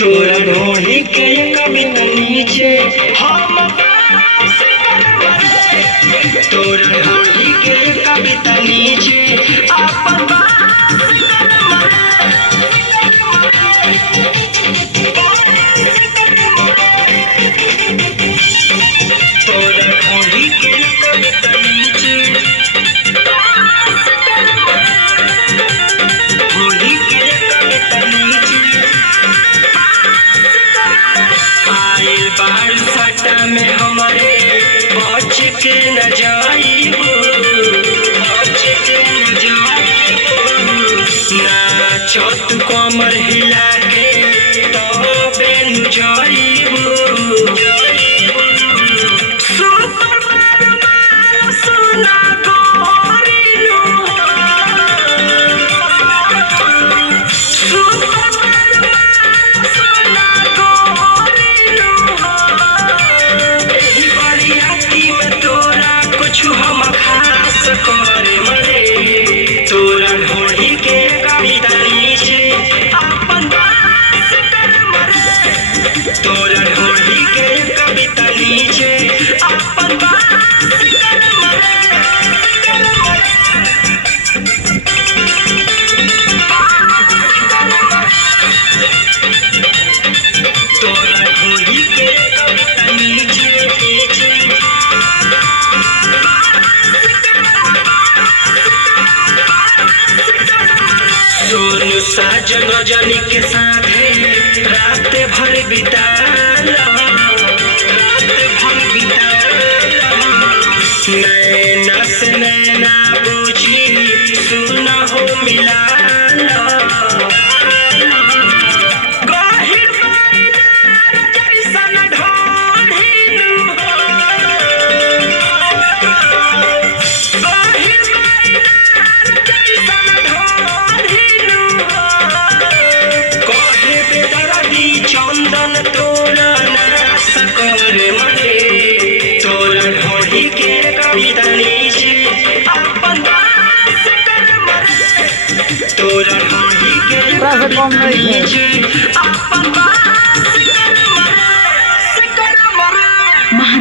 तोरा ढोली के कविता नीचे हम तोरा ढोली के कविता नीचे अपन तोरा ढोली के कविता नीचे ढोली के कविता नीचे आइल बाल सटा में हमारे बच के न जाइबो बच के न जाइबो नाचत कमर हिला के तबे न जाइबो सुपर मार सुना गोरी नु सुपर मार सुना गोरी नु एही बरियाती में तोरा कुछ हम खास करे मरे तोरा ढोली के कविता नीचे अपन बास कर मरे तोरा ढोली के कविता नीचे अपन बास कर मरे तोरा ढोली के कविता नीचे सोनू साजन जनी के साथे रात भर बिताला रात भर बिताला नैना से नैना बुझी सुना हो मिलाला गहिर पाइदार जैसन ढोली नु हो गहिर पाइदार जैसन ढोली नु हो कहे बेदर्दी चंदन तोरा नाश करे मरे तोरा ढोली के कविता नीचे अपन बास कर मरे तोरा ढोली के कविता नीचे अपन